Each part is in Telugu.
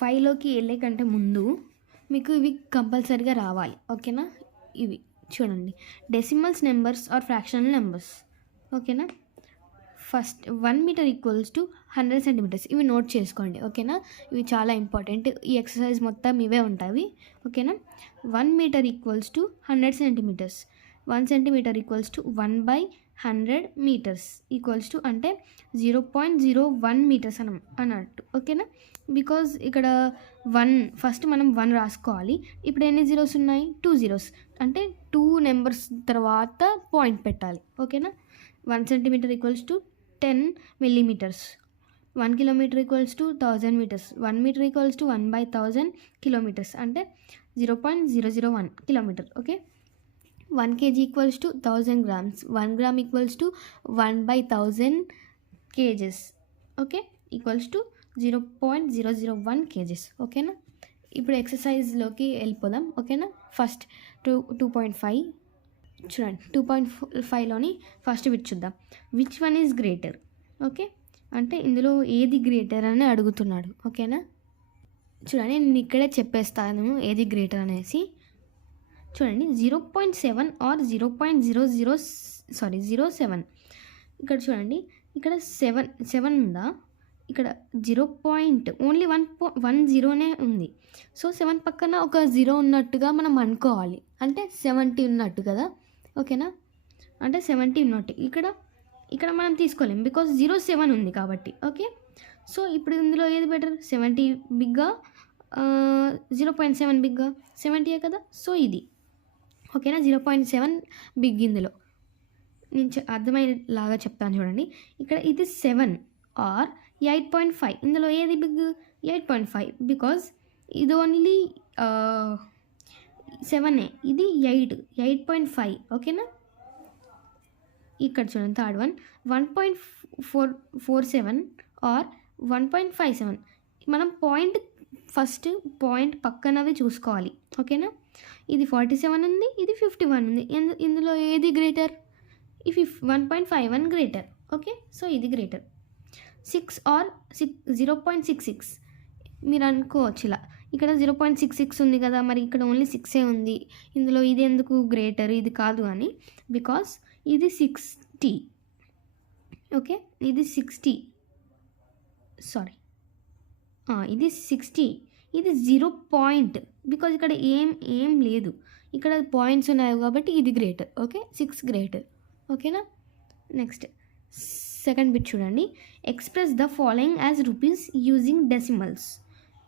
5లోకి వెళ్ళే కంటే ముందు మీకు ఇవి కంపల్సరీగా రావాలి. ఓకేనా? ఇవి చూడండి, decimals numbers or fractional numbers. ఓకేనా? First 1 metre equals to 100 centimetres. ఇవి నోట్ చేసుకోండి. ఓకేనా? ఇవి చాలా ఇంపార్టెంట్. ఈ ఎక్సర్సైజ్ మొత్తం ఇవే ఉంటాయి. ఓకేనా? 1 metre equals to 100 centimetres. 1 centimetre equals to 1/100 metres equals to అంటే 0.01 మీటర్స్ అన్నట్టు. ఓకేనా? బికాజ్ ఇక్కడ 1 ఫస్ట్ మనం 1 రాసుకోవాలి. ఇప్పుడు ఎన్ని జీరోస్ ఉన్నాయి? 2 జీరోస్. అంటే 2 నెంబర్స్ తర్వాత పాయింట్ పెట్టాలి. ఓకేనా? 1 centimetre equals to 10 millimeters. 1 kilometer equals to 1000 meters. 1 meter equals to 1/1000 kilometers. అంటే 0.001 kilometer. Okay, 1 kg equals to 1000 grams. 1 gram equals to 1/1000 kgs. Okay, equals to 0.001 kgs. ఓకేనా? ఇప్పుడు ఎక్సర్సైజ్లోకి వెళ్ళిపోదాం. ఓకేనా? ఫస్ట్ 2.5 చూడండి. 2.5లోని ఫస్ట్ బిట్ చూద్దాం. Which one is greater? Okay, అంటే ఇందులో ఏది గ్రేటర్ అని అడుగుతున్నాడు. ఓకేనా? చూడండి, నేను ఇక్కడే చెప్పేస్తాను ఏది గ్రేటర్ అనేసి. చూడండి, 0.7 ఆర్ 0.07. ఇక్కడ చూడండి, ఇక్కడ 7 ఉందా? ఇక్కడ 0. ఓన్లీ 1 ఉంది. సో 7 పక్కన ఒక 0 ఉన్నట్టుగా మనం అనుకోవాలి. అంటే 70 ఉన్నట్టు కదా. ఓకేనా? అంటే 70 ఉన్నట్టు. ఇక్కడ మనం తీసుకోలేం బికాజ్ 07 ఉంది కాబట్టి. ఓకే, సో ఇప్పుడు ఇందులో ఏది బెటర్? 70 బిగ్గా, 0.7 బిగ్గా? 70 కదా. సో ఇది ఓకేనా, 0.7 బిగ్. ఇందులో నేను అర్థమయ్యేలాగా చెప్తాను చూడండి. ఇక్కడ ఇది 7 ఆర్ 8.5. ఇందులో ఏది బిగ్? 8.5 బికాజ్ ఇది ఓన్లీ 7. ఇది 8.5. ఓకేనా? ఇక్కడ చూడండి, థర్డ్ వన్ 1.47 ఆర్ 1.57. మనం ఫస్ట్ పాయింట్ పక్కనవి చూసుకోవాలి. ఓకేనా? ఇది 47 ఉంది, ఇది 51 ఉంది. ఇందులో ఏది గ్రేటర్? ఈ 1.51 గ్రేటర్. ఓకే, సో ఇది గ్రేటర్. 6 ఆర్ 0.66. మీరు అనుకోవచ్చు ఇలా, ఇక్కడ 0.66 ఉంది కదా, మరి ఇక్కడ ఓన్లీ 6 ఉంది. ఇందులో ఇది ఎందుకు గ్రేటర్? ఇది కాదు అని, బికాస్ ఇది 60. ఓకే, ఇది 60. సారీ, ఇది 60. ఇది 0 పాయింట్ బికాజ్ ఇక్కడ ఏం లేదు. ఇక్కడ పాయింట్స్ ఉన్నాయి కాబట్టి ఇది గ్రేటర్. Okay, 6 greater. ఓకేనా? నెక్స్ట్ సెకండ్ బిట్ చూడండి. Express the following as rupees using decimals.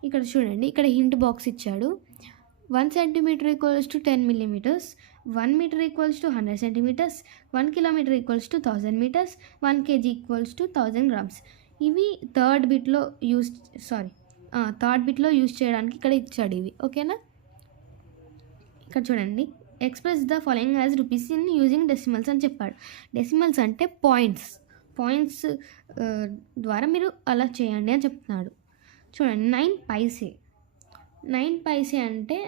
ఇక్కడ చూడండి, ఇక్కడ హింట్ బాక్స్ ఇచ్చాడు. 1 centimetre equals to 10 millimeters. 1 metre equals to 100 centimeters. 1 kilometer equals to 1000 meters. 1 kg equals to 1000 grams. ఇవి థర్డ్ బిట్లో యూజ్ చేయడానికి ఇక్కడ ఇచ్చాడు ఇవి. ఓకేనా? ఇక్కడ చూడండి, express the following as rupees in using decimals అని చెప్పాడు. డెసిమల్స్ అంటే పాయింట్స్ ద్వారా మీరు అలా చేయండి అని చెప్తున్నాడు. చూడండి, 9 పైసే. 9 పైసే అంటే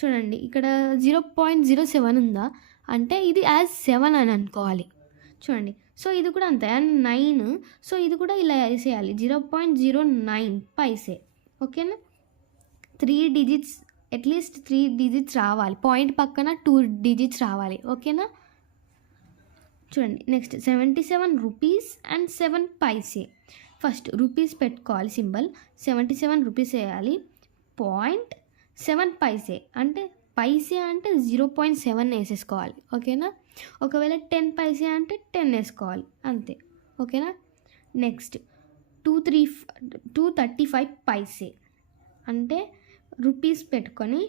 చూడండి, ఇక్కడ 0.07 ఉందా, అంటే ఇది యాజ్ 7 అని అనుకోవాలి. చూడండి, సో ఇది కూడా అంతే, 9. సో ఇది కూడా ఇలా వేసేయాలి, 0.09 పైసే. ఓకేనా? 3 digits, అట్లీస్ట్ 3 digits రావాలి. పాయింట్ పక్కన 2 digits రావాలి. ఓకేనా? చూడండి, next 77 rupees and 7 paise. First rupees పెట్టుకోవాలి సింబల్, 77 రూపీస్ వేయాలి. 0.7 పైసే అంటే 0.7 వేసేసుకోవాలి. ఓకేనా? ఒకవేళ 10 పైసే అంటే 10 వేసుకోవాలి, అంతే. ఓకేనా? నెక్స్ట్ 235 పైసే అంటే రూపీస్ పెట్టుకొని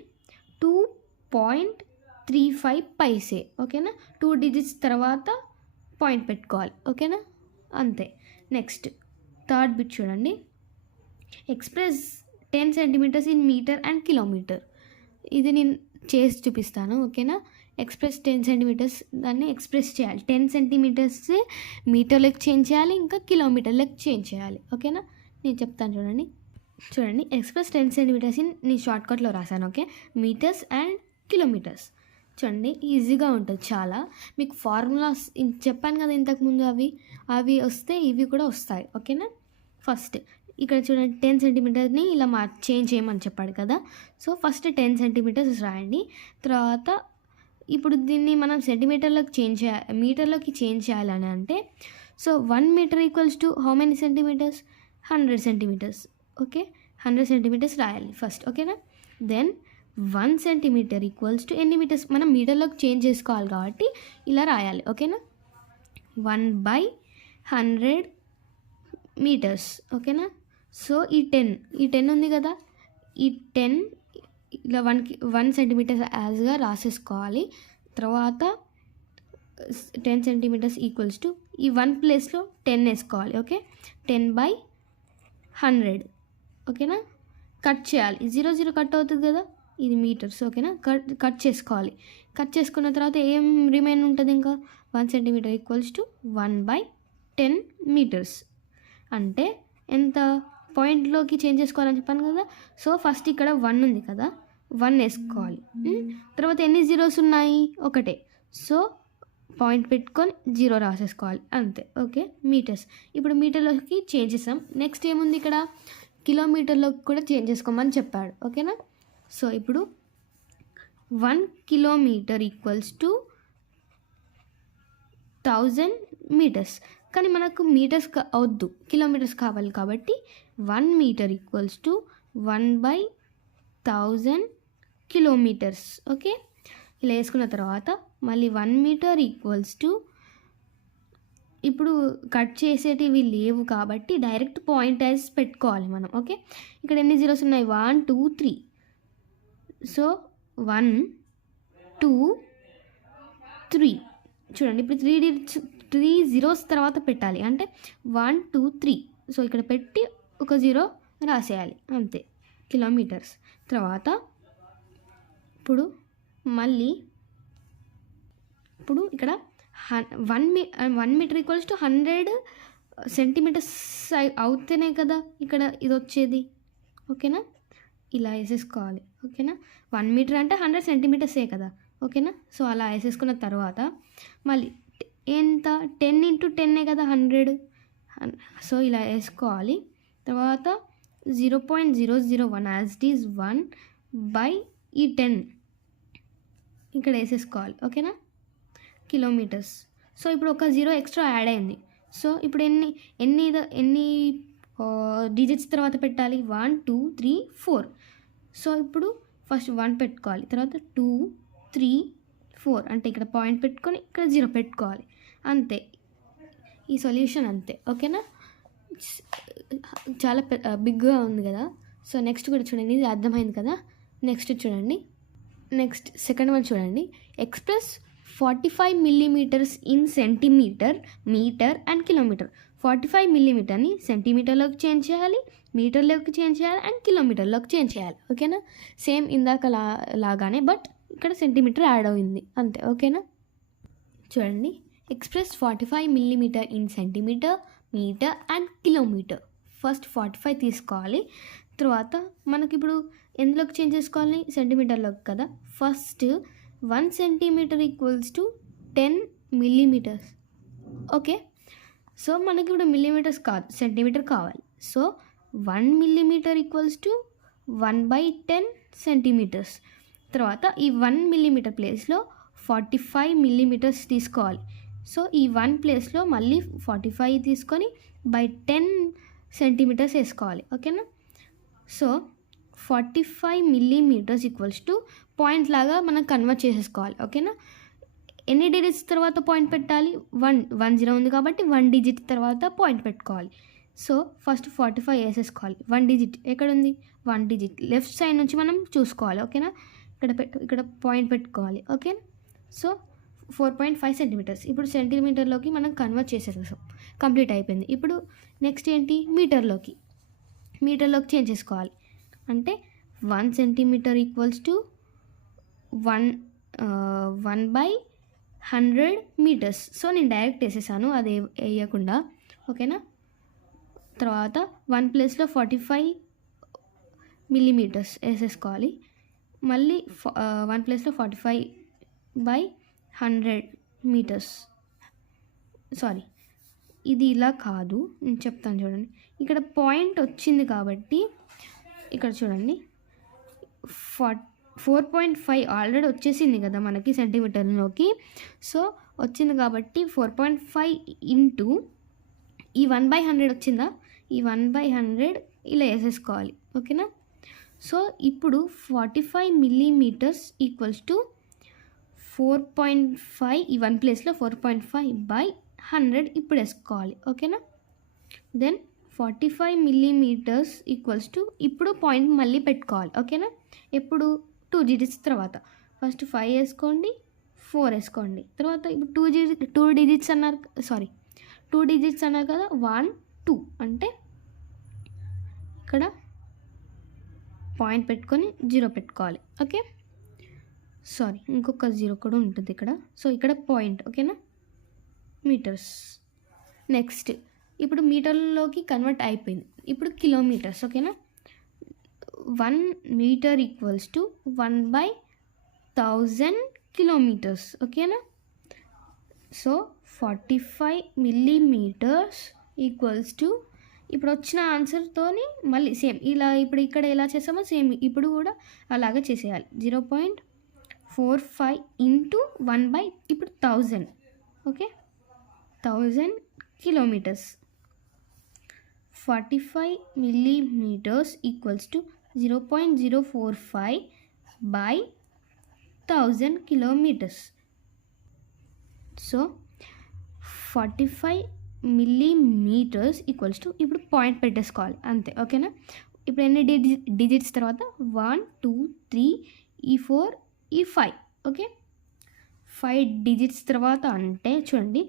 2.35 పైసే. ఓకేనా? 2 digits తర్వాత పాయింట్ పెట్టుకోవాలి. ఓకేనా? అంతే. నెక్స్ట్ థర్డ్ బిట్ చూడండి. Express 10 centimeters in metre and kilometre. ఇది నేను చేసి చూపిస్తాను. ఓకేనా? ఎక్స్ప్రెస్ 10 centimeters దాన్ని ఎక్స్ప్రెస్ చేయాలి. 10 centimeters మీటర్లకు చేంజ్ చేయాలి, ఇంకా కిలోమీటర్లకు చేంజ్ చేయాలి. ఓకేనా? నేను చెప్తాను చూడండి. ఎక్స్ప్రెస్ 10 centimeters ఇన్ నేను షార్ట్కట్లో రాశాను. Okay, metres and kilometres. చూడండి, ఈజీగా ఉంటుంది చాలా. మీకు ఫార్ములాస్ చెప్పాను కదా ఇంతకుముందు, అవి వస్తే ఇవి కూడా వస్తాయి. ఓకేనా? ఫస్ట్ ఇక్కడ చూడండి 10 సెంటీమీటర్ని ఇలా చేంజ్ చేయమని చెప్పాడు కదా. సో ఫస్ట్ 10 సెంటీమీటర్స్ రాయండి. తర్వాత ఇప్పుడు దీన్ని మనం సెంటీమీటర్లోకి మీటర్లోకి చేంజ్ చేయాలని అంటే, so 1 metre equals to how many centimetres? 100 centimetres. Okay, 100 centimetres రాయాలి ఫస్ట్. ఓకేనా. దెన్ 1 సెంటీమీటర్ ఈక్వల్స్ టు ఎన్ని మీటర్స్? మనం మీటర్లోకి చేంజ్ చేసుకోవాలి కాబట్టి ఇలా రాయాలి. ఓకేనా. 1/100 మీటర్స్. ఓకేనా. సో ఈ 10 ఉంది కదా, ఈ 10 ఇలా 1 సెంటీమీటర్స్ యాజ్గా రాసేసుకోవాలి. తర్వాత 10 సెంటీమీటర్స్ ఈక్వల్స్ టు ఈ 1 ప్లేస్లో 10 వేసుకోవాలి. ఓకే, 10/100. ఓకేనా. కట్ చేయాలి, 0 కట్ అవుతుంది కదా, ఇది మీటర్స్. ఓకేనా. కట్ చేసుకోవాలి. కట్ చేసుకున్న తర్వాత ఏం రిమైన్ ఉంటుంది? ఇంకా 1 సెంటీమీటర్ ఈక్వల్స్ టు 1/10 మీటర్స్. అంటే ఎంత? పాయింట్లోకి చేంజ్ చేసుకోవాలని చెప్పాను కదా. సో ఫస్ట్ ఇక్కడ 1 ఉంది కదా, 1 వేసుకోవాలి. తర్వాత ఎన్ని జీరోస్ ఉన్నాయి? ఒకటే. సో పాయింట్ పెట్టుకొని 0 రాసేసుకోవాలి, అంతే. Okay, metres. ఇప్పుడు మీటర్లోకి చేంజ్ చేసాం. నెక్స్ట్ ఏముంది ఇక్కడ? కిలోమీటర్లోకి కూడా చేంజ్ చేసుకోమని చెప్పాడు. ఓకేనా. సో ఇప్పుడు 1 కిలోమీటర్ ఈక్వల్స్ టు 1000 మీటర్స్. కానీ మనకు మీటర్స్ అవద్దు, కిలోమీటర్స్ కావాలి కాబట్టి 1 metre equals to 1/1000 kilometres. Okay, ఇలా వేసుకున్న తర్వాత మళ్ళీ 1 మీటర్ ఈక్వల్స్ టు, ఇప్పుడు కట్ చేసేటివి లేవు కాబట్టి డైరెక్ట్ పాయింట్ వైజ్ పెట్టుకోవాలి మనం. ఓకే, ఇక్కడ ఎన్ని జీరోస్ ఉన్నాయి? 1 2 3. సో 1 2 3 చూడండి. ఇప్పుడు 3 జీరోస్ తర్వాత పెట్టాలి, అంటే 1 2 3. సో ఇక్కడ పెట్టి ఒక 0 రాసేయాలి, అంతే. కిలోమీటర్స్. తర్వాత ఇప్పుడు మళ్ళీ ఇక్కడ 1 మీటర్ ఈక్వల్స్ టు 100 సెంటీమీటర్స్ అవుతేనే కదా ఇక్కడ ఇది వచ్చేది. ఓకేనా. ఇలా వేసేసుకోవాలి. ఓకేనా. 1 మీటర్ అంటే 100 సెంటీమీటర్సే కదా. ఓకేనా. సో అలా వేసేసుకున్న తర్వాత మళ్ళీ ఎంత? 10 × 10 కదా 100. సో ఇలా వేసుకోవాలి. తర్వాత 0.001 యాజ్ ఇట్ ఈజ్ 1/10 ఇక్కడ వేసేసుకోవాలి. ఓకేనా. కిలోమీటర్స్. సో ఇప్పుడు ఒక 0 ఎక్స్ట్రా యాడ్ అయింది. సో ఇప్పుడు ఎన్ని డిజిట్స్ తర్వాత పెట్టాలి? 1 2 3 4. సో ఇప్పుడు ఫస్ట్ 1 పెట్టుకోవాలి, తర్వాత 2 3 4, అంటే ఇక్కడ పాయింట్ పెట్టుకొని ఇక్కడ 0 పెట్టుకోవాలి, అంతే. ఈ సొల్యూషన్ అంతే. ఓకేనా. చాలా బిగ్గా ఉంది కదా. సో నెక్స్ట్ కూడా చూడండి, ఇది అర్థమైంది కదా. నెక్స్ట్ చూడండి, నెక్స్ట్ సెకండ్ వన్ చూడండి. Express 45 millimetres in centimetre, metre and kilometre. 45 మిల్లీమీటర్ని సెంటీమీటర్లోకి చేంజ్ చేయాలి, మీటర్లోకి చేంజ్ చేయాలి అండ్ కిలోమీటర్లోకి చేంజ్ చేయాలి. ఓకేనా. సేమ్ ఇందాక లాగానే, బట్ ఇక్కడ సెంటీమీటర్ యాడ్ అయింది, అంతే. ఓకేనా. చూడండి, express 45 millimetre in centimetre, metre and kilometre. First 45 తీసుకోవాలి. తర్వాత మనకి ఇప్పుడు ఎందులోకి చేంజ్ చేసుకోవాలి? సెంటీమీటర్లోకి కదా. First 1 centimetre equals to 10 millimetres. Okay. So మనకి ఇప్పుడు మిల్లీమీటర్స్ కాదు, సెంటీమీటర్ కావాలి. So 1 millimetre equals to 1/10 centimetres. తర్వాత ఈ 1 మిల్లీమీటర్ ప్లేస్లో 45 మిల్లీమీటర్స్ తీసుకోవాలి. సో ఈ 1 ప్లేస్లో మళ్ళీ 45 తీసుకొని 10 సెంటీమీటర్స్ వేసుకోవాలి. ఓకేనా. So 45 millimetres equals to point లాగా మనం కన్వర్ట్ చేసేసుకోవాలి. ఓకేనా. ఎన్ని డిజిట్స్ తర్వాత పాయింట్ పెట్టాలి? 1 0 ఉంది కాబట్టి 1 డిజిట్ తర్వాత పాయింట్ పెట్టుకోవాలి. సో ఫస్ట్ 45 వేసేసుకోవాలి. 1 డిజిట్ ఎక్కడుంది? 1 డిజిట్ లెఫ్ట్ సైడ్ నుంచి మనం చూసుకోవాలి. ఓకేనా. ఇక్కడ పాయింట్ పెట్టుకోవాలి. ఓకేనా. So 4.5 centimetres. ఇప్పుడు సెంటీమీటర్లోకి మనం కన్వర్ట్ చేసేసాం, కంప్లీట్ అయిపోయింది. ఇప్పుడు నెక్స్ట్ ఏంటి? మీటర్లోకి చేంజ్ చేసుకోవాలి. అంటే 1 centimetre equals to 1/100 metres. So నేను డైరెక్ట్ వేసేసాను, అది వేయకుండా. ఓకేనా. తర్వాత 1 ప్లేస్లో 45 మిల్లీమీటర్స్ వేసేసుకోవాలి. మళ్ళీ 1 ప్లేస్లో 45/100 మీటర్స్, సారీ ఇది ఇలా కాదు, నేను చెప్తాను చూడండి. ఇక్కడ పాయింట్ వచ్చింది కాబట్టి ఇక్కడ చూడండి 4.5 ఆల్రెడీ వచ్చేసింది కదా మనకి సెంటీమీటర్లోకి. సో వచ్చింది కాబట్టి 4.5 ఇంటూ ఈ 1/100 వచ్చిందా, ఈ 1/100 ఇలా వేసేసుకోవాలి. ఓకేనా. సో ఇప్పుడు 45 మిల్లీమీటర్స్ ఈక్వల్స్ టు 4.5, ఈ 1 ప్లేస్లో 4.5/100 ఇప్పుడు వేసుకోవాలి. ఓకేనా. దెన్ 45 మిల్లీమీటర్స్ ఈక్వల్స్ టు ఇప్పుడు పాయింట్ మళ్ళీ పెట్టుకోవాలి. ఓకేనా. ఎప్పుడు 2 డిజిట్స్ తర్వాత ఫస్ట్ 5 వేసుకోండి, 4 వేసుకోండి. తర్వాత ఇప్పుడు 2 డిజిట్స్ అన్నారు, సారీ 2 డిజిట్స్ అన్నారు కదా, 1 2 అంటే ఇక్కడ పాయింట్ పెట్టుకొని 0 పెట్టుకోవాలి. ఓకే, సారీ ఇంకొక 0 కూడా ఉంటుంది ఇక్కడ. సో ఇక్కడ పాయింట్. ఓకేనా, మీటర్స్. నెక్స్ట్ ఇప్పుడు మీటర్లోకి కన్వర్ట్ అయిపోయింది. ఇప్పుడు కిలోమీటర్స్. ఓకేనా. 1 మీటర్ ఈక్వల్స్ టు 1/1000 కిలోమీటర్స్. ఓకేనా. సో 45 మిల్లీమీటర్స్ ఈక్వల్స్ టు ఇప్పుడు వచ్చిన ఆన్సర్తోని మళ్ళీ సేమ్ ఇలా ఇప్పుడు ఇక్కడ ఎలా చేసామో సేమ్ ఇప్పుడు కూడా అలాగే చేసేయాలి. 0.45 ఇంటూ 1/, ఇప్పుడు 1000. Okay, 1000 kilometres. 45 millimetres equals to 0.045/1000 kilometres. So 45 millimetres equals to ఇప్పుడు పాయింట్ పెట్టేసుకోవాలి అంతే. ఓకేనా. ఇప్పుడు ఎన్ని డిజిట్స్ తర్వాత 1 2 3 ఈ 4 ఈ 5. ఓకే, 5 డిజిట్స్ తర్వాత అంటే చూడండి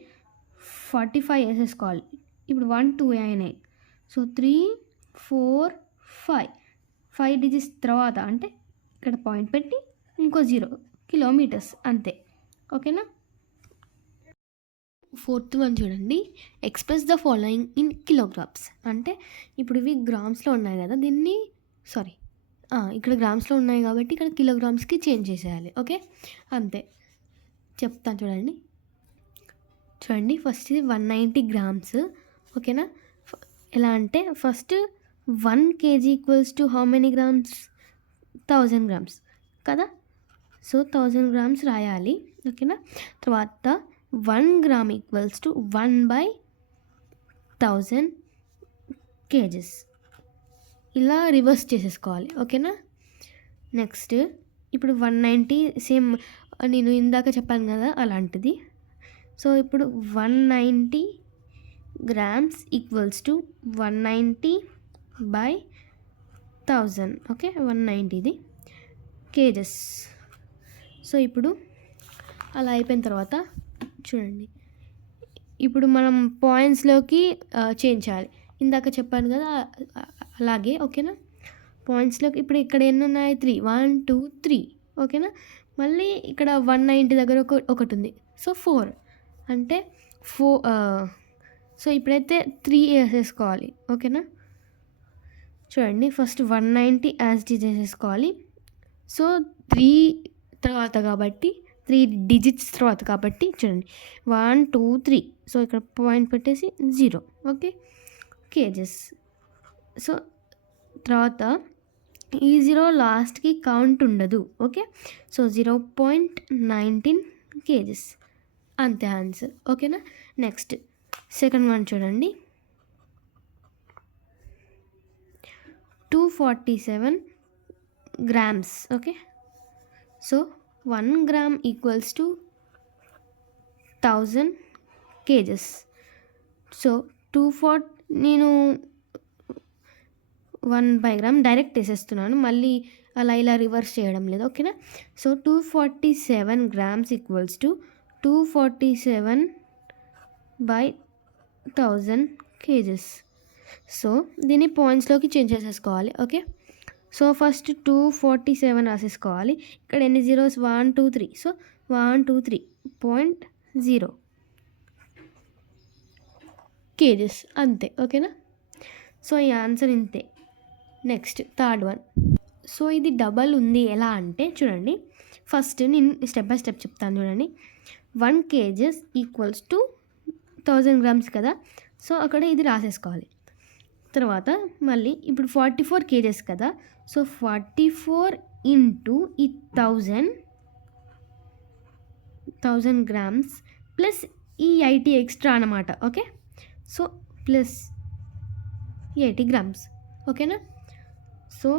45 వేసేసుకోవాలి. ఇప్పుడు 1 2 అయినాయి. సో 3 4 5 డిజిట్స్ తర్వాత అంటే ఇక్కడ పాయింట్ పెట్టి ఇంకో 0 కిలోమీటర్స్ అంతే. ఓకేనా. 4th వన్ చూడండి, express the following in kilograms. అంటే ఇప్పుడు ఇవి గ్రామ్స్లో ఉన్నాయి కదా, దీన్ని ఇక్కడ గ్రామ్స్లో ఉన్నాయి కాబట్టి ఇక్కడ కిలోగ్రామ్స్కి చేంజ్ చేసేయాలి. ఓకే, అంతే చెప్తాను చూడండి. ఫస్ట్ ఇది 190 గ్రామ్స్. ఓకేనా. ఎలా అంటే first 1 kg equals to how many grams, 1000 grams కదా. సో 1000 గ్రామ్స్ రాయాలి. ఓకేనా. తర్వాత 1 గ్రామ్ ఈక్వల్స్ టు 1/1000 kgs. ఇలా రివర్స్ చేసేసుకోవాలి. ఓకేనా. నెక్స్ట్ ఇప్పుడు 190 సేమ్ నేను ఇందాక చెప్పాను కదా అలాంటిది. సో ఇప్పుడు 190 grams equals to 190/1000. Okay, 190 kgs. So ఇప్పుడు అలా అయిపోయిన తర్వాత చూడండి ఇప్పుడు మనం పాయింట్స్లోకి చేంజ్ చేయాలి. ఇందాక చెప్పాను కదా అలాగే. ఓకేనా. పాయింట్స్లోకి ఇప్పుడు ఇక్కడ ఎన్ని ఉన్నాయి, 3 1 2 3. ఓకేనా. మళ్ళీ ఇక్కడ 190 దగ్గర ఒకటి ఉంది. సో 4 అంటే 4. సో ఇప్పుడైతే 3 వేసేసుకోవాలి. ఓకేనా. చూడండి ఫస్ట్ 190 యాజ్ టీ చేసేసుకోవాలి. సో 3 తర్వాత కాబట్టి 3 డిజిట్స్ తర్వాత కాబట్టి చూడండి 1 2 3. సో ఇక్కడ పాయింట్ పెట్టేసి 0. Okay, kgs. సో తర్వాత ఈ 0 లాస్ట్కి కౌంట్ ఉండదు. ఓకే, సో 0.19 కేజెస్ అంతే ఆన్సర్. ఓకేనా. నెక్స్ట్ సెకండ్ వన్ చూడండి, 247 grams. Okay, so 1 gram equals to 1000 kgs. So 240 నేను 1/గ్రామ్ డైరెక్ట్ వేసేస్తున్నాను, మళ్ళీ అలా ఇలా రివర్స్ చేయడం లేదు. ఓకేనా. So 247 grams equals to 247/1000 kgs. So దీన్ని పాయింట్స్లోకి చేంజ్ చేసేసుకోవాలి. Okay, so first 247 రాసేసుకోవాలి. ఇక్కడ ఎన్ని జీరోస్, 1 2 3. సో 1 2 3.0 కేజెస్ అంతే. ఓకేనా. సో ఈ ఆన్సర్ ఇంతే. Next third one. సో ఇది డబల్ ఉంది. ఎలా అంటే చూడండి ఫస్ట్ నేను స్టెప్ బై స్టెప్ చెప్తాను చూడండి. 1 kgs ఈక్వల్స్ టు 1000 గ్రామ్స్ కదా. సో అక్కడ ఇది రాసేసుకోవాలి. తర్వాత మళ్ళీ ఇప్పుడు 44 kgs కదా, సో 44 ఇంటూ ఈ 1000 grams ప్లస్ ఈ 80 ఎక్స్ట్రా అనమాట. Okay, so plus 80 grams. ఓకేనా, సో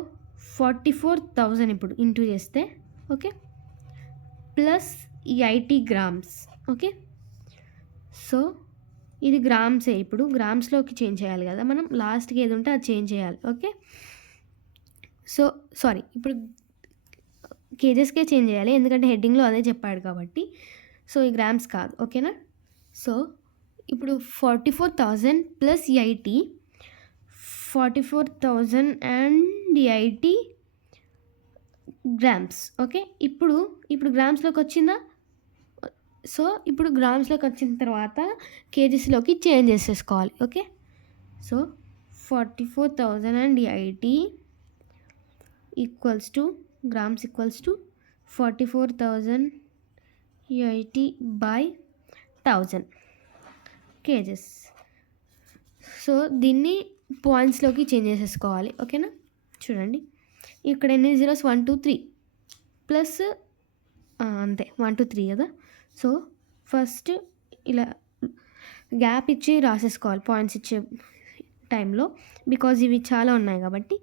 44,000 ఇప్పుడు ఇంటూ చేస్తే ఓకే, ప్లస్ ఈ 80 grams. ఓకే, సో ఇది గ్రామ్సే, ఇప్పుడు గ్రామ్స్లోకి చేంజ్ చేయాలి కదా మనం, లాస్ట్కి ఏది ఉంటే అది చేంజ్ చేయాలి. ఓకే, సో సారీ, ఇప్పుడు కేజెస్కే చేంజ్ చేయాలి ఎందుకంటే హెడ్డింగ్లో అదే చెప్పాడు కాబట్టి. సో ఈ గ్రామ్స్ కాదు. ఓకేనా, సో ఇప్పుడు 44,000 ప్లస్ 80, 44,080 గ్రామ్స్. ఓకే, ఇప్పుడు గ్రామ్స్లోకి వచ్చిందా, సో ఇప్పుడు గ్రామ్స్లోకి వచ్చిన తర్వాత కేజీస్లోకి చేంజ్ చేసేసుకోవాలి. Okay, so 44,080 equals to grams equals to 44,080 by 1000 kgs. So దీన్ని పాయింట్స్లోకి చేంజ్ చేసేసుకోవాలి. ఓకేనా, చూడండి ఇక్కడ ఎన్ని జీరోస్ 1 2 3 ప్లస్ అంతే 1 2 3 కదా. సో ఫస్ట్ ఇలా గ్యాప్ ఇచ్చి రాసేసుకోవాలి పాయింట్స్ ఇచ్చే టైంలో, బికాజ్ ఇవి చాలా ఉన్నాయి కాబట్టి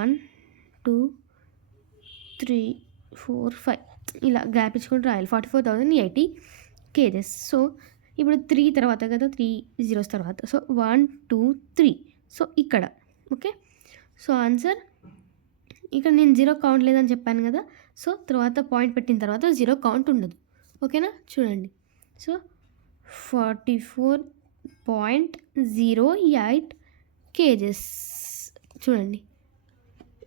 1 2 3 4 5 ఇలా గ్యాప్ ఇచ్చుకుంటూ రాయాలి. 44,080 కేజెస్. సో ఇప్పుడు 3 తర్వాత కదా, 3 జీరోస్ తర్వాత, సో 1 2 3, సో ఇక్కడ. ఓకే, సో ఆన్సర్ ఇక్కడ నేను జీరో కౌంట్ లేదని చెప్పాను కదా, సో తర్వాత పాయింట్ పెట్టిన తర్వాత జీరో కౌంట్ ఉండదు. ఓకేనా, చూడండి, సో 44.08 కేజెస్ చూడండి.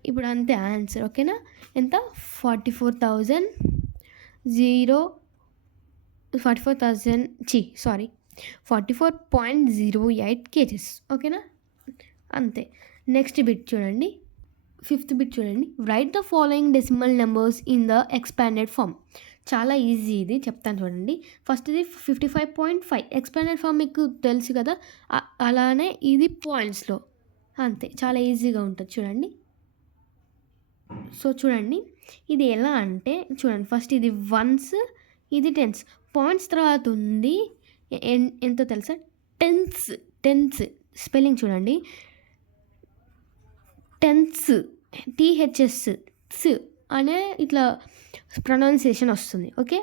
ఇప్పుడు అంతే ఆన్సర్. ఓకేనా, ఎంత 44.08 కేజెస్. ఓకేనా, అంతే. నెక్స్ట్ బిట్ చూడండి, 5th బిట్ చూడండి. Write the following decimal numbers in the expanded form. చాలా ఈజీ, ఇది చెప్తాను చూడండి. ఫస్ట్ ఇది 55.5 ఎక్స్పాండెడ్ ఫామ్ మీకు తెలుసు కదా, అలానే ఇది పాయింట్స్లో అంతే, చాలా ఈజీగా ఉంటుంది చూడండి. సో చూడండి ఇది ఎలా అంటే, చూడండి ఫస్ట్ ఇది వన్స్, ఇది టెన్స్, పాయింట్స్ తర్వాత ఉంది ఎంతో తెలుసా, టెన్స్ స్పెల్లింగ్ చూడండి, టెన్స్ THS అనే ఇట్లా ప్రొనౌన్సియేషన్ వస్తుంది. ఓకే,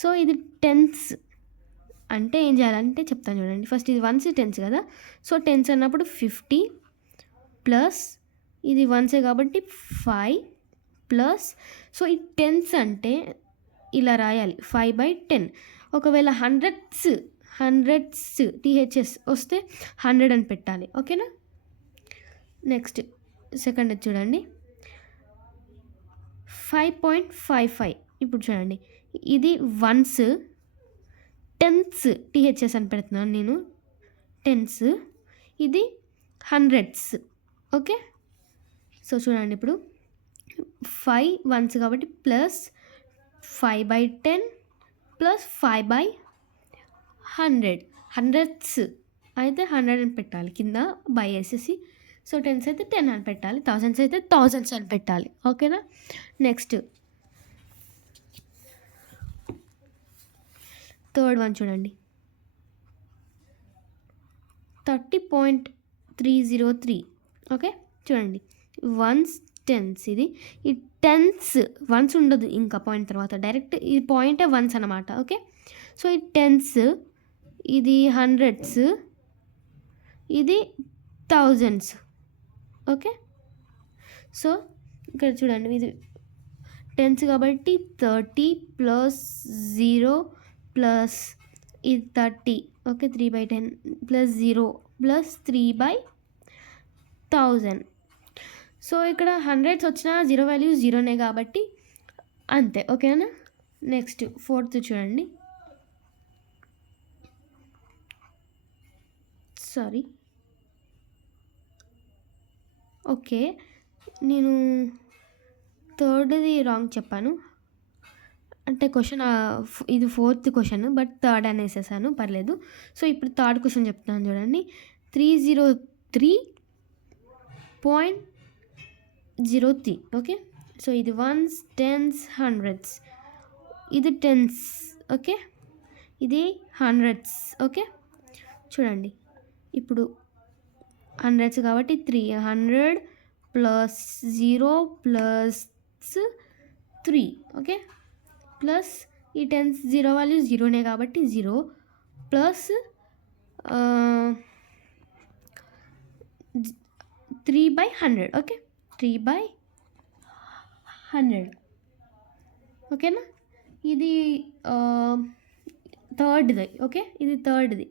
సో ఇది టెన్స్ అంటే ఏం చేయాలంటే చెప్తాను చూడండి. ఫస్ట్ ఇది వన్స్ టెన్స్ కదా, సో టెన్స్ అన్నప్పుడు 50 ప్లస్ ఇది వన్సే కాబట్టి 5 ప్లస్, సో ఈ టెన్స్ అంటే ఇలా రాయాలి 5/10. ఒకవేళ హండ్రెడ్స్ THS వస్తే 100 అని పెట్టాలి. ఓకేనా, నెక్స్ట్ సెకండ్ చూడండి 5.55. ఇప్పుడు చూడండి ఇది వన్స్, టెన్స్ THS అని పెడుతున్నాను నేను, టెన్స్, ఇది హండ్రెడ్స్. ఓకే, సో చూడండి ఇప్పుడు 5 వన్స్ కాబట్టి ప్లస్ 5/10 ప్లస్ 5/100, హండ్రెడ్స్ అయితే 100 అని పెట్టాలి కింద బై వేసేసి. సో టెన్స్ అయితే 10 అని పెట్టాలి, థౌజండ్స్ అయితే థౌజండ్స్ అని పెట్టాలి. ఓకేనా, నెక్స్ట్ థర్డ్ వన్ చూడండి 30.303. ఓకే, చూడండి వన్స్ టెన్స్, ఇది ఈ టెన్స్ వన్స్ ఉండదు ఇంకా పాయింట్ తర్వాత, డైరెక్ట్ ఈ పాయింటే వన్స్ అనమాట. ఓకే, సో ఈ టెన్స్, ఇది హండ్రెడ్స్, ఇది థౌజండ్స్. ఓకే, సో ఇక్కడ చూడండి ఇది టెన్స్ కాబట్టి 30 ప్లస్ 0 ప్లస్ ఇది 30. Okay, 3/10 plus 0 plus 3/1000. సో ఇక్కడ హండ్రెడ్స్ వచ్చిన జీరో వాల్యూ జీరోనే కాబట్టి అంతే. ఓకేనా, నెక్స్ట్ ఫోర్త్ చూడండి, సారీ ఓకే నేను థర్డ్ది రాంగ్ చెప్పాను, అంటే క్వశ్చన్ ఇది 4th క్వశ్చన్, బట్ థర్డ్ అనేసేసాను, పర్లేదు. సో ఇప్పుడు థర్డ్ క్వశ్చన్ చెప్తాను చూడండి. 303.03. ఓకే, సో ఇది వన్స్, టెన్స్, హండ్రెడ్స్, ఇది టెన్స్. ఓకే, ఇది హండ్రెడ్స్. ఓకే, చూడండి ఇప్పుడు హండ్రెడ్స్ కాబట్టి 300 ప్లస్ 0 ప్లస్ 3. ఓకే, ప్లస్ ఈ టెన్స్ 0 వాల్యూ 0నే కాబట్టి 0 ప్లస్ 3/100. ఓకే, 3/100. ఓకేనా, ఇది థర్డ్ది. ఓకే, ఇది థర్డ్ది,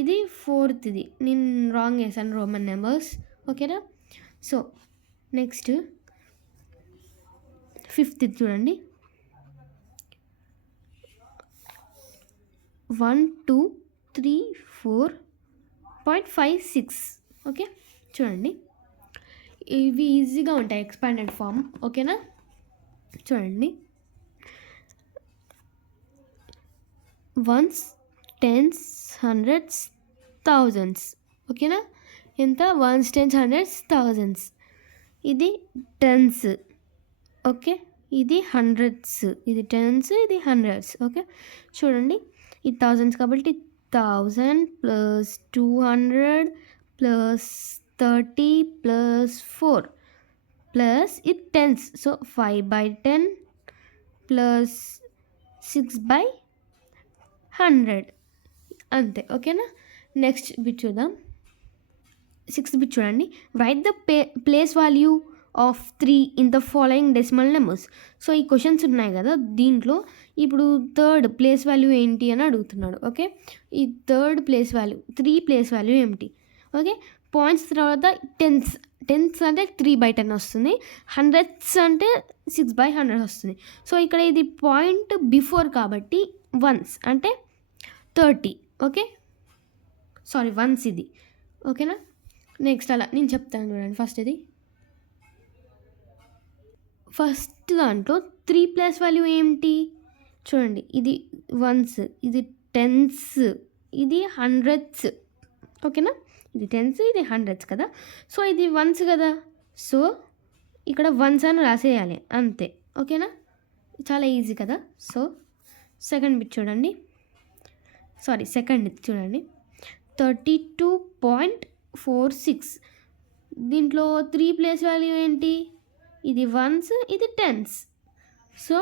ఇది 4th. నేను రాంగ్ వేసాను రోమన్ నెంబర్స్. ఓకేనా, సో నెక్స్ట్ 5th చూడండి. 1234.56. ఓకే, చూడండి ఇవి ఈజీగా ఉంటాయి, ఎక్స్పాండెడ్ ఫామ్. ఓకేనా, చూడండి వన్స్, టెన్స్, హండ్రెడ్స్, థౌజండ్స్. ఓకేనా, ఎంత వన్స్, టెన్స్, హండ్రెడ్స్, థౌజండ్స్. ఇది టెన్స్. ఓకే, ఇది హండ్రెడ్స్, ఇది టెన్స్, ఇది హండ్రెడ్స్. ఓకే, చూడండి ఇది థౌజండ్స్ కాబట్టి 1000 ప్లస్ 200 ప్లస్ 30 ప్లస్ 4 ప్లస్ ఇది టెన్స్. సో 5/10 ప్లస్ 6/100 అంతే. ఓకేనా, నెక్స్ట్ బిట్ చూద్దాం. 6th బిట్ చూడండి. Write the place value of 3 in the following decimal numbers. So ఈ క్వశ్చన్స్ ఉన్నాయి కదా, దీంట్లో ఇప్పుడు థర్డ్ ప్లేస్ వాల్యూ ఏంటి అని అడుగుతున్నాడు. ఓకే, ఈ third place value 3 place value ఏమిటి? ఓకే, పాయింట్స్ తర్వాత టెన్స్ అంటే 3/10 వస్తుంది, హండ్రెడ్స్ అంటే 6/100 వస్తుంది. సో ఇక్కడ ఇది పాయింట్ బిఫోర్ కాబట్టి వన్స్ అంటే 30. ఓకే, సారీ వన్స్ ఇది. ఓకేనా, నెక్స్ట్ అలా నేను చెప్తాను చూడండి. ఫస్ట్ దాంట్లో 3 ప్లేస్ వాల్యూ ఏమిటి చూడండి. ఇది వన్స్, ఇది టెన్స్, ఇది హండ్రెడ్స్. ఓకేనా, ఇది టెన్స్, ఇది హండ్రెడ్స్ కదా. సో ఇది వన్స్ కదా, సో ఇక్కడ వన్స్ అని రాసేయాలి అంతే. ఓకేనా, చాలా ఈజీ కదా. సో సెకండ్ చూడండి. 32.46. దీంట్లో 3 ప్లేస్ వాల్యూ ఏంటి? ఇది వన్స్, ఇది tens. So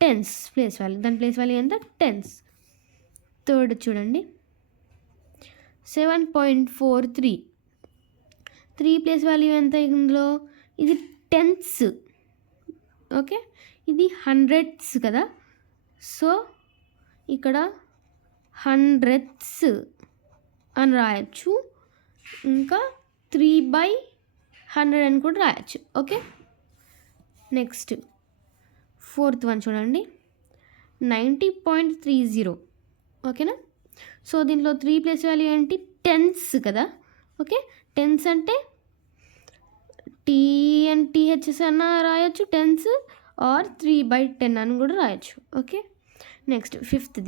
tens place value, దాని ప్లేస్ వాల్యూ ఎంత? టెన్స్. థర్డ్ చూడండి 7.43. 3 ప్లేస్ వాల్యూ ఎంత ఇందులో? ఇది టెన్స్. ఓకే, ఇది హండ్రెడ్స్ కదా. సో ఇక్కడ హండ్రెడ్స్ అని రాయొచ్చు, ఇంకా 3/100 అని కూడా రాయొచ్చు. ఓకే, నెక్స్ట్ 4th వన్ చూడండి. 90.30. ఓకేనా, సో దీంట్లో 3 ప్లేస్ వాల్యూ ఏంటి? టెన్స్ కదా. ఓకే, టెన్స్ అంటే TNTHS అన్న రాయొచ్చు టెన్స్, ఆర్ 3/10 అని కూడా రాయొచ్చు. Okay, next 5th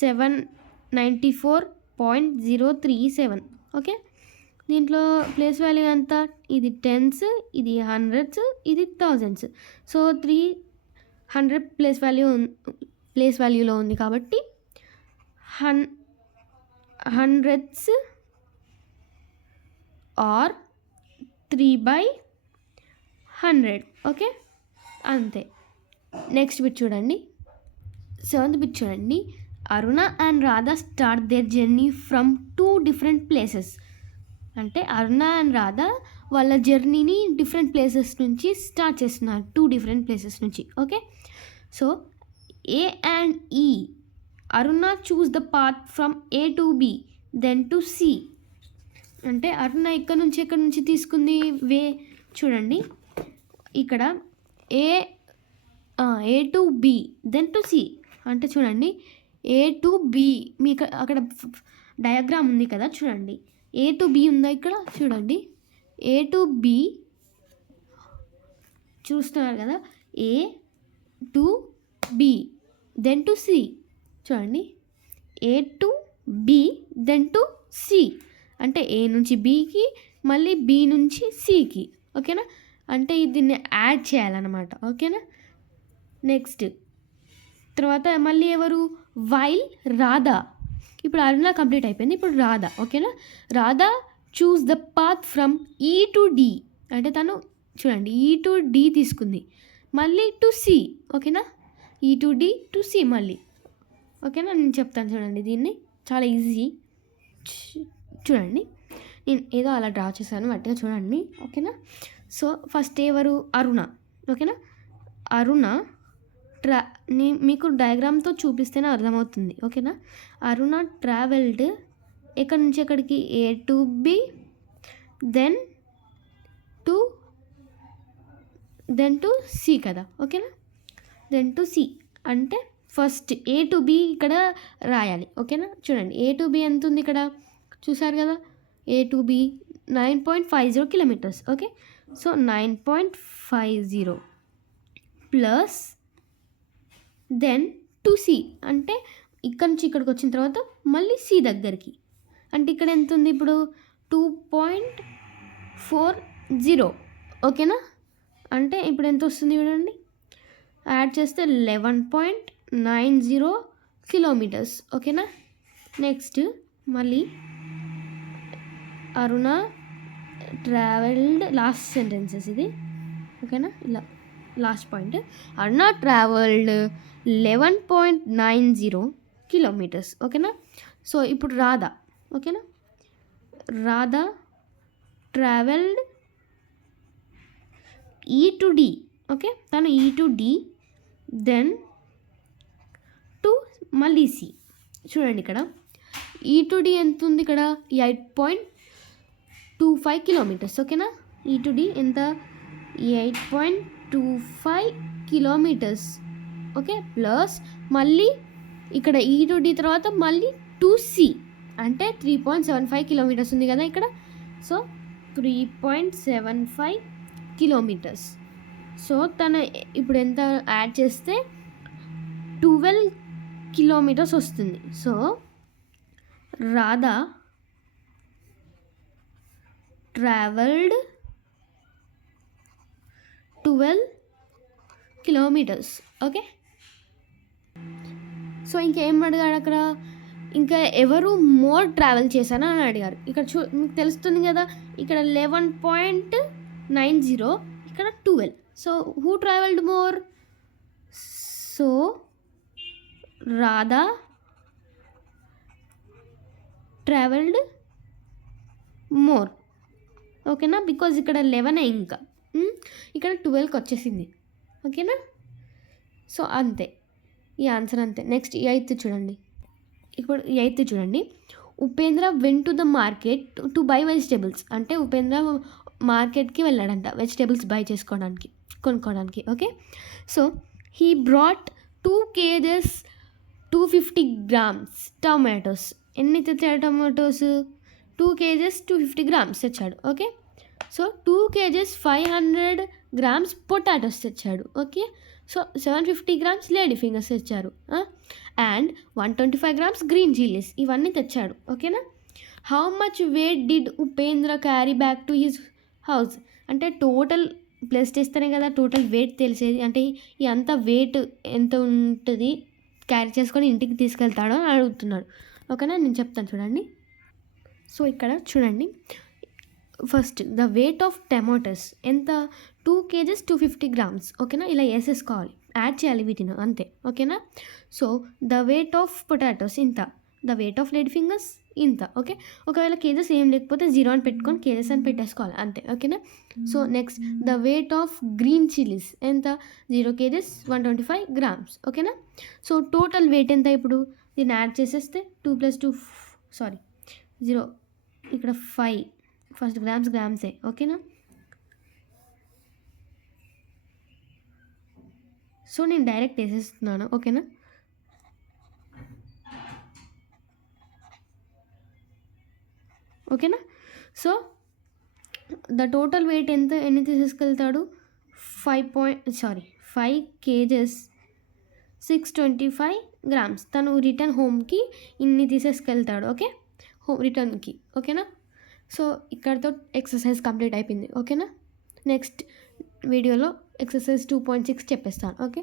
794.037. ఓకే, దీంట్లో ప్లేస్ వాల్యూ ఎంత? ఇది టెన్స్, ఇది హండ్రెడ్స్, ఇది థౌజండ్స్. సో 300 ప్లేస్ వాల్యూలో ఉంది కాబట్టి హండ్రెడ్స్ ఆర్ 3/100. ఓకే, అంతే. నెక్స్ట్ బిట్ చూడండి. 7th బిట్ చూడండి. Aruna and Radha start their journey from 2 different places. అంటే అరుణ అండ్ రాధా వాళ్ళ జర్నీని డిఫరెంట్ ప్లేసెస్ నుంచి స్టార్ట్ చేస్తున్నారు, 2 డిఫరెంట్ ప్లేసెస్ నుంచి. Okay, so A and E. Aruna choose the path from A to B then to C. అంటే అరుణ ఎక్కడి నుంచి తీసుకుంది వే చూడండి. ఇక్కడ A to B then to C అంటే చూడండి A to B. మీకు అక్కడ డయాగ్రామ్ ఉంది కదా చూడండి, A to B ఉందా ఇక్కడ చూడండి. A to B చూస్తున్నారు కదా, A to B then to C. చూడండి, A to B then to C అంటే ఏ నుంచి బికి మళ్ళీ బి నుంచి సికి. ఓకేనా, అంటే దీన్ని యాడ్ చేయాలన్నమాట. ఓకేనా, నెక్స్ట్ తర్వాత మళ్ళీ ఎవరు, వైల్ రాధా. ఇప్పుడు అరుణ కంప్లీట్ అయిపోయింది, ఇప్పుడు రాధా. ఓకేనా, రాధా చూస్ ద పాత్ ఫ్రమ్ ఈ టు డి అంటే తను చూడండి ఈ టు డి తీసుకుంది, మళ్ళీ టు సి. ఓకేనా, ఈ టు డి టు సి మళ్ళీ. ఓకేనా, నేను చెప్తాను చూడండి, దీన్ని చాలా ఈజీ. చూడండి, నేను ఏదో అలా డ్రా చేశాను వాటిగా చూడండి. ఓకేనా, సో ఫస్ట్ ఎవరు, అరుణ. ఓకేనా, అరుణ మీకు డయాగ్రామ్తో చూపిస్తేనే అర్థమవుతుంది. ఓకేనా, అరుణ ట్రావెల్డ్ ఎక్కడి నుంచి ఎక్కడికి, A to B then to C కదా. ఓకేనా, దెన్ టు సి అంటే ఫస్ట్ ఏ టు బి ఇక్కడ రాయాలి. ఓకేనా, చూడండి ఏ టు బి ఎంత ఉంది ఇక్కడ చూసారు కదా, A to B 9.50 kilometres. Okay, so 9.50 plus then to C అంటే ఇక్కడ నుంచి ఇక్కడికి వచ్చిన తర్వాత మళ్ళీ సి దగ్గరికి అంటే ఇక్కడ ఎంత ఉంది ఇప్పుడు 2.40. ఓకేనా, అంటే ఇప్పుడు ఎంత వస్తుంది చూడండి, యాడ్ చేస్తే 11.90 కిలోమీటర్స్. ఓకేనా, నెక్స్ట్ మళ్ళీ అరుణ ట్రావెల్డ్, లాస్ట్ సెంటెన్సెస్ ఇది. ఓకేనా, ఇలా లాస్ట్ పాయింట్, అరుణ ట్రావెల్డ్ 11.90 కిలోమీటర్స్. ఓకేనా, సో ఇప్పుడు రాధా. ఓకేనా, రాధా ట్రావెల్డ్ ఈ టు డి. ఓకే, తను ఈ టు డి దెన్ టు మళ్ళీ సి. చూడండి ఇక్కడ ఈ టు డి ఎంత ఉంది ఇక్కడ, 8.25 కిలోమీటర్స్. ఓకేనా, ఈ టు డి ఎంత, 8.25 కిలోమీటర్స్. ఓకే, ప్లస్ మళ్ళీ ఇక్కడ ఈ టు డి తర్వాత మళ్ళీ టు సి అంటే 3.75 కిలోమీటర్స్ ఉంది కదా ఇక్కడ. So 3.75 kilometres. సో తను ఇప్పుడు ఎంత యాడ్ చేస్తే 12 కిలోమీటర్స్ వస్తుంది. So Radha travelled 12 kilometres. Okay, so ఇంకేం అడిగాడు అక్కడ, ఇంకా ఎవరు మోర్ ట్రావెల్ చేశాను అని అడిగారు. ఇక్కడ మీకు తెలుస్తుంది కదా, ఇక్కడ 11.90, ఇక్కడ 12. So who travelled more, so Radha travelled more. ఓకేనా, బికాజ్ ఇక్కడ 11 ఇంకా ఇక్కడ 12కి వచ్చేసింది. ఓకేనా, సో అంతే ఈ ఆన్సర్ అంతే. నెక్స్ట్ 8th చూడండి, ఇప్పుడు 8th చూడండి, Upendra went to the market to buy vegetables అంటే ఉపేంద్ర మార్కెట్కి వెళ్ళాడంట వెజిటేబుల్స్ బై చేసుకోవడానికి, కొనుక్కోవడానికి. Okay, so he brought 2 kgs 250 grams tomatoes. ఎన్ని తెచ్చాడు టమాటోస్, 2 kgs 250 grams తెచ్చాడు. Okay, so 2 kgs 500 grams potatoes తెచ్చాడు. Okay, so 750 grams lady fingers తెచ్చారు అండ్ 125 grams గ్రీన్ చిల్లీస్, ఇవన్నీ తెచ్చాడు. ఓకేనా, how much weight did Upendra carry back to his house అంటే టోటల్ ప్లస్ చేస్తేనే కదా టోటల్ వెయిట్ తెలిసేది. అంటే ఈ అంత వెయిట్ ఎంత ఉంటుంది క్యారీ చేసుకొని ఇంటికి తీసుకెళ్తాడో అని అడుగుతున్నాడు. ఓకేనా, నేను చెప్తాను చూడండి. సో ఇక్కడ చూడండి, first the weight of tomatoes ఎంత, 2 kgs 250 grams. ఓకేనా, ఇలా వేసేసుకోవాలి, యాడ్ చేయాలి వీటిని అంతే. ఓకేనా, so the weight of potatoes ఇంత, the weight of lady fingers ఇంత. ఓకే, ఒకవేళ కేజెస్ ఏం లేకపోతే 0 అని పెట్టుకొని కేజెస్ అని పెట్టేసుకోవాలి అంతే. ఓకేనా, so next the weight of green chillies ఎంత, 0 kgs 125 grams. ఓకేనా, సో టోటల్ వెయిట్ ఎంత, ఇప్పుడు దీన్ని యాడ్ చేసేస్తే 2 + 2 0 ఇక్కడ 5 ఫస్ట్ గ్రామ్సే. ఓకేనా, సో నేను డైరెక్ట్ వేసేస్తున్నాను. ఓకేనా, ఓకేనా, సో ద టోటల్ వెయిట్ ఎన్ని తీసేసుకెళ్తాడు, 5 kgs 625 grams. తను రిటర్న్ హోమ్కి ఇన్ని తీసేసుకెళ్తాడు. Okay, home రిటర్న్కి. ఓకేనా? సో ఇక్కడతో ఎక్సర్సైజ్ కంప్లీట్ అయిపోయింది. ఓకేనా? నెక్స్ట్ వీడియోలో ఎక్సర్సైజ్ 2.6 చెప్పేస్తాను. ఓకే.